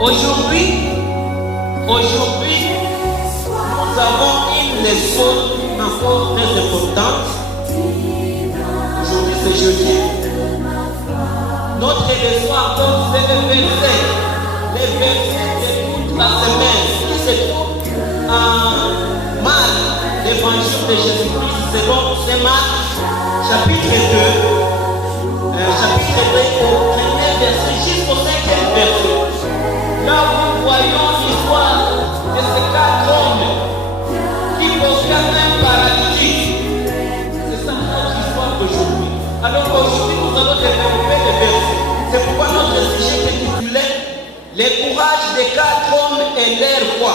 Aujourd'hui, nous avons une leçon encore très importante. Aujourd'hui, c'est jeudi. Notre leçon encore, c'est les versets de toute la semaine qui se trouvent en Marc, l'évangile de Jésus-Christ, selon Saint Marc, chapitre 2, au premier verset jusqu'au 5e verset. Là où nous voyons l'histoire de ces 4 hommes qui portaient un paralytique. C'est ça notre histoire d'aujourd'hui. Alors aujourd'hui, nous allons développer les versets. C'est pourquoi notre sujet est intitulé Les courages des 4 hommes et leur foi.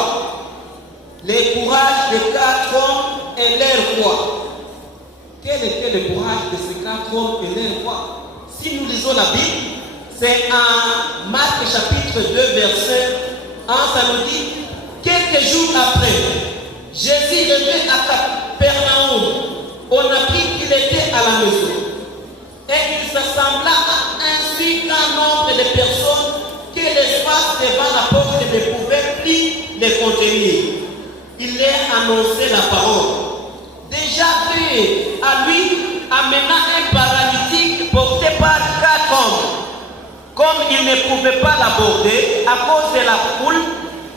Les courages des 4 hommes et leur foi. Quel était le courage de ces 4 hommes et leur foi? Si nous lisons la Bible, c'est en Marc chapitre 2 verset 1, ça nous dit quelques jours après, Jésus revint à Capernaum. On apprit qu'il était à la maison. Et il s'assembla ainsi qu'un nombre de personnes que l'espace devant la porte ne pouvait plus les contenir. Il leur annonçait la parole. Déjà fait à lui amenant un paralytique porté par 4 hommes. Comme ils ne pouvaient pas l'aborder à cause de la foule,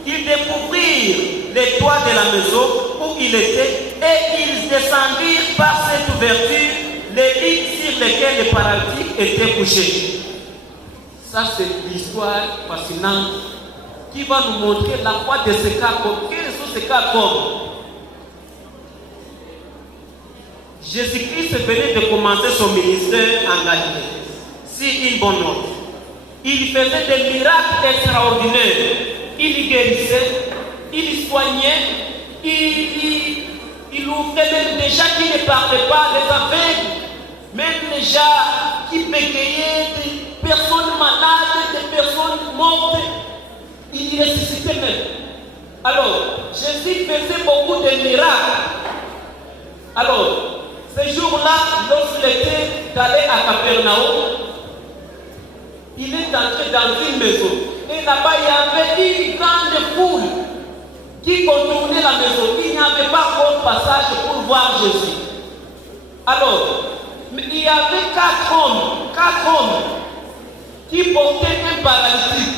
ils découvrirent les toits de la maison où il était et ils descendirent par cette ouverture les lits sur lesquels le paralytique était couché. Ça, c'est l'histoire fascinante qui va nous montrer la foi de ces 4 hommes. Quels sont ces 4 hommes? Jésus-Christ venait de commencer son ministère en Galilée. C'est une bonne note. Il faisait des miracles extraordinaires. Il guérissait, il soignait, il ouvrait même des gens qui ne parlaient pas, les aveugles, même les gens qui bégayaient, des personnes malades, des personnes mortes. Il ressuscitait même. Alors, Jésus faisait beaucoup de miracles. Alors, ce jour-là, lorsqu'il était allé à Capernaum, il est entré dans une maison. Et là-bas, il y avait une grande foule qui contournait la maison. Il n'y avait pas encore passage pour voir Jésus. Alors, il y avait 4 hommes qui portaient un paralytique.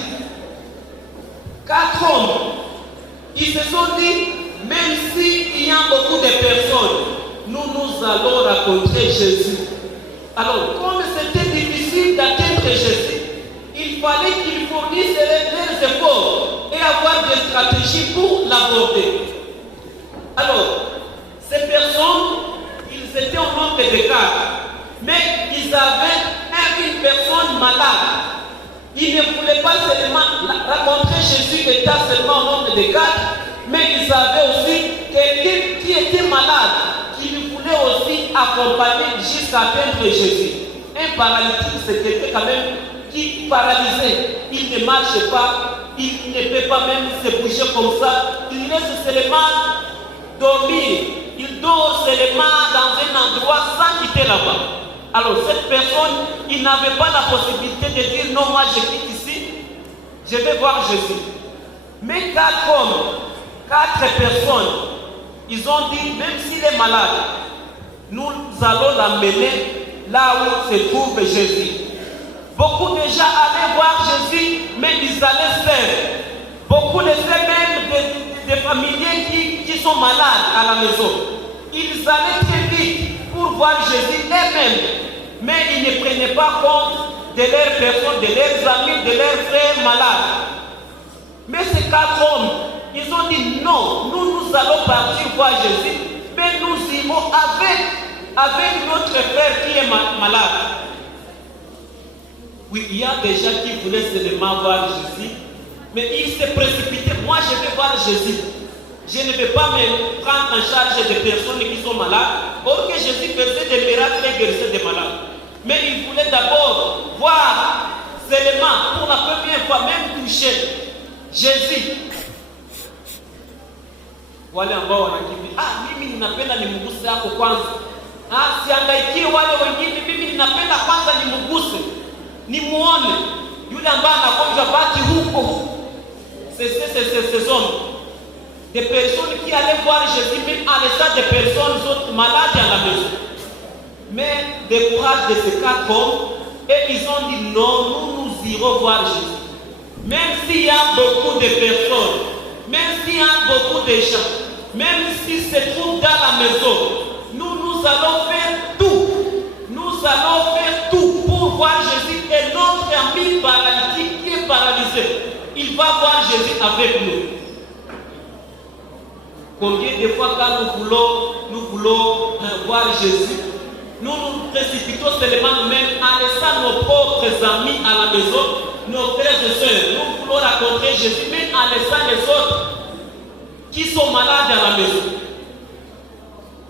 4 hommes. Ils se sont dit, même s'il y a beaucoup de personnes, nous allons rencontrer Jésus. Alors, comme c'était difficile d'atteindre Jésus, il fallait qu'ils fournissent leurs efforts et avoir des stratégies pour l'aborder. Alors, ces personnes, ils étaient au nombre de 4, mais ils avaient une personne malade. Ils ne voulaient pas seulement rencontrer Jésus étant seulement au nombre de 4, mais ils avaient aussi quelqu'un qui était malade, qu'ils voulaient aussi accompagner jusqu'à atteindre Jésus. Un paralytique, c'est quelqu'un quand même qui paralysé, il ne marche pas, il ne peut pas même se bouger comme ça, il reste seulement dormir, il dort seulement dans un endroit sans quitter là-bas. Alors cette personne, il n'avait pas la possibilité de dire non, moi je quitte ici, je vais voir Jésus. Mais 4 hommes, 4 personnes, ils ont dit, même s'il est malade, nous allons l'amener là où se trouve Jésus. Beaucoup de gens allaient voir Jésus, mais ils allaient seuls. Beaucoup de seuls, même des familiers qui sont malades à la maison. Ils allaient très vite pour voir Jésus eux-mêmes, mais ils ne prenaient pas compte de leurs personnes, de leurs amis, de leurs frères malades. Mais ces 4 hommes, ils ont dit non, nous allons partir voir Jésus, mais nous irons avec notre frère qui est malade. Oui, il y a des gens qui voulaient seulement voir Jésus, mais ils se précipitaient. Moi, je vais voir Jésus. Je ne vais pas me prendre en charge des personnes qui sont malades. Or que Jésus faisait des miracles et guérissait des malades. Mais il voulait d'abord voir seulement, pour la première fois, même toucher Jésus. Wale ambao wanakimbia, mimi ninapenda nimguse hapo kwanza. Siangaikie wale wengine, mimi ninapenda kwanza nimguse. Nimuone yule ambaye anagonjwa baki huko ces hommes. Des personnes qui allaient voir Jésus, même en laissant des personnes autres malades à la maison. Mais des courage de ces 4 hommes, et ils ont dit non, nous irons voir Jésus. Même s'il y a beaucoup de personnes, même s'il y a beaucoup de gens, même s'ils se trouvent dans la maison, nous allons faire tout. Nous allons faire tout pour voir Jésus. Et notre ami paralytique qui est paralysé, il va voir Jésus avec nous. Combien de fois quand nous voulons voir Jésus, nous nous précipitons seulement nous-mêmes en laissant nos propres amis à la maison, nos frères et sœurs. Nous voulons rencontrer Jésus, mais en laissant les autres qui sont malades à la maison.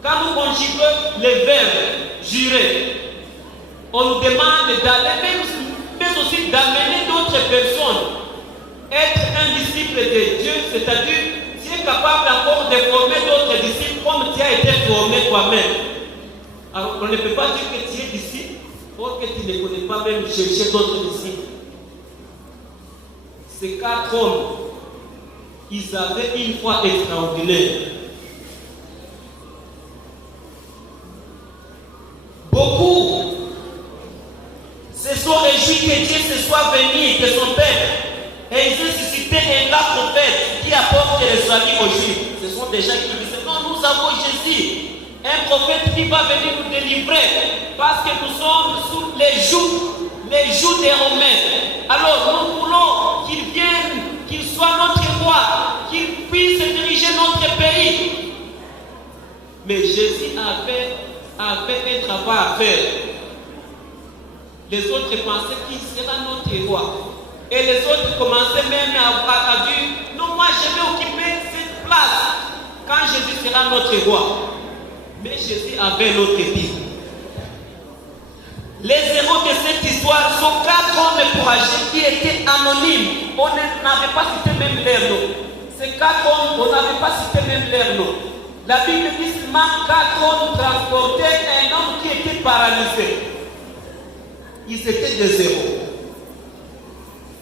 Quand nous conjuguons les verbes jurer, on nous demande d'aller, mais aussi d'amener d'autres personnes. Être un disciple de Dieu, c'est-à-dire tu es capable encore de former d'autres disciples comme tu as été formé toi-même. Alors on ne peut pas dire que tu es disciple or que tu ne connais pas même chercher d'autres disciples. Ces 4 hommes, ils avaient une foi extraordinaire. Beaucoup se sont réjouis que Dieu se soit venu de son Père. Et ils ont suscité un grand prophète qui apporte le salut aux Juifs. Ce sont des gens qui disent non, nous avons Jésus, un prophète qui va venir nous délivrer parce que nous sommes sous les jougs des Romains. Alors nous voulons qu'il vienne, qu'il soit notre roi, qu'il puisse diriger notre pays. Mais Jésus avait un travail à faire. Les autres pensaient qu'il sera notre roi. Et les autres commençaient même à dire non, moi je vais occuper cette place quand Jésus sera notre roi. Mais Jésus avait l'autre vie. Les héros de cette histoire sont 4 hommes courageux qui étaient anonymes. On n'avait pas cité même leur nom. Ces 4 hommes, on n'avait pas cité même leur nom. La Bible dit seulement 4 hommes transportaient un homme qui était paralysé. Ils étaient des héros.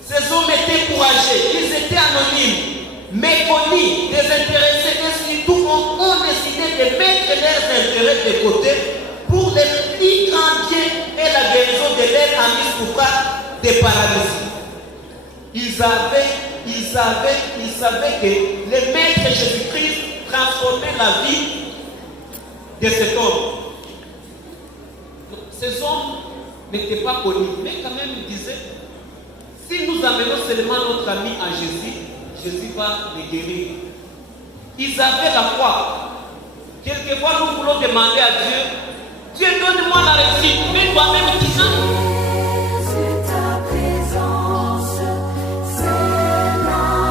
Ces hommes étaient courageux, ils étaient anonymes, méconnus, désintéressés et surtout ont décidé de mettre leurs intérêts de côté pour le plus grand bien et la guérison de leurs amis souffrants de paralysie. Ils savaient que le Maître Jésus-Christ transformait la vie de cet homme. Ces hommes n'étaient pas connus, mais quand même ils disaient si nous amenons seulement notre ami à Jésus, Jésus va le guérir. Ils avaient la foi. Quelquefois, nous voulons demander à Dieu, Dieu donne-moi la réussite, mais toi-même